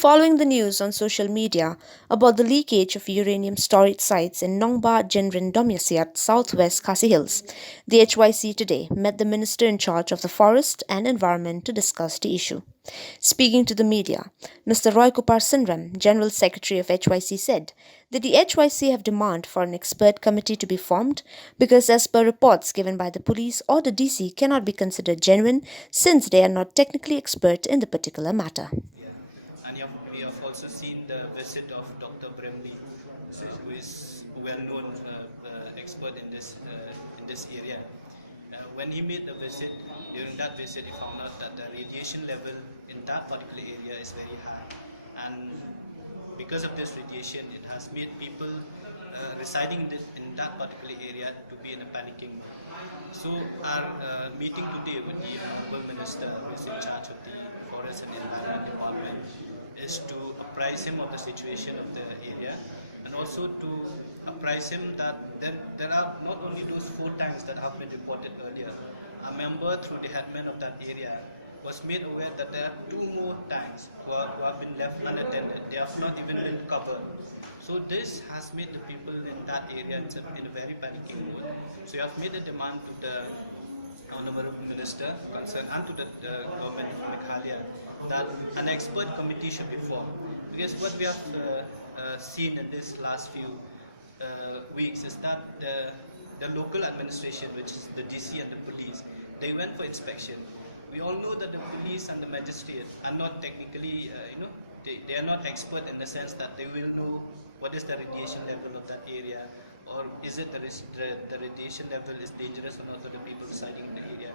Following the news on social media about the leakage of uranium storage sites in Nongba Jenrin Domyasiat, southwest Khasi Hills, the HYC today met the minister in charge of the forest and environment to discuss the issue. Speaking to the media, Mr. Roy Kupar Sindram, General Secretary of HYC, said that the HYC have demand for an expert committee to be formed because, as per reports given by the police or the DC, cannot be considered genuine since they are not technically expert in the particular matter. And we have also seen the visit of Dr. Bremli, who is well-known expert in this area. When he made the visit, during that visit, he found out that the radiation level in that particular area is very high, and because of this radiation, it has made people residing in that particular area to be in a panicking mode. So our meeting today with the Honorable Minister, who is in charge of the Forest and Environment Department, is to apprise him of the situation of the area, and also to apprise him that there are not only those 4 tanks that have been reported earlier. A member, through the headman of that area, was made aware that there are 2 more tanks who have been left unattended. They have not even been covered. So this has made the people in that area in a very panicking mood. So you have made a demand to the Honorable Minister concerned and to the government of Meghalaya that an expert committee should be formed. Because what we have seen in this last few weeks is that the local administration, which is the DC and the police, they went for inspection. We all know that the police and the magistrate are not technically, they are not expert in the sense that they will know what is the radiation level of that area, or is it the radiation level is dangerous or not for the people residing in the area.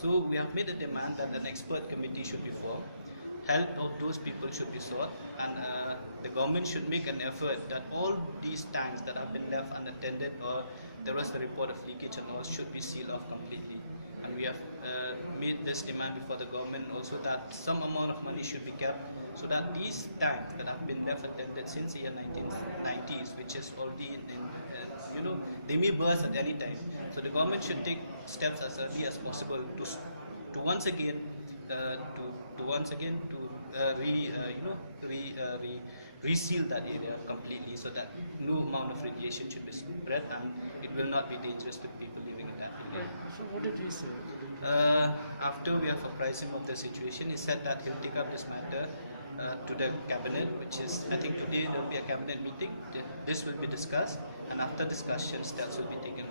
So we have made a demand that an expert committee should be formed. Help of those people should be sought, and the government should make an effort that all these tanks that have been left unattended or there was the report of leakage and all should be sealed off completely. And we have made this demand before the government also that some amount of money should be kept so that these tanks that have been left unattended since the year 1990s, which is already they may burst at any time. So the government should take steps as early as possible to once again reseal that area completely, so that no amount of radiation should be spread and it will not be dangerous to people living in that area. Right. So what did he say? After we have apprised him of the situation, he said that he'll take up this matter to the cabinet, which is, I think today there will be a cabinet meeting. This will be discussed, and after discussion, steps will be taken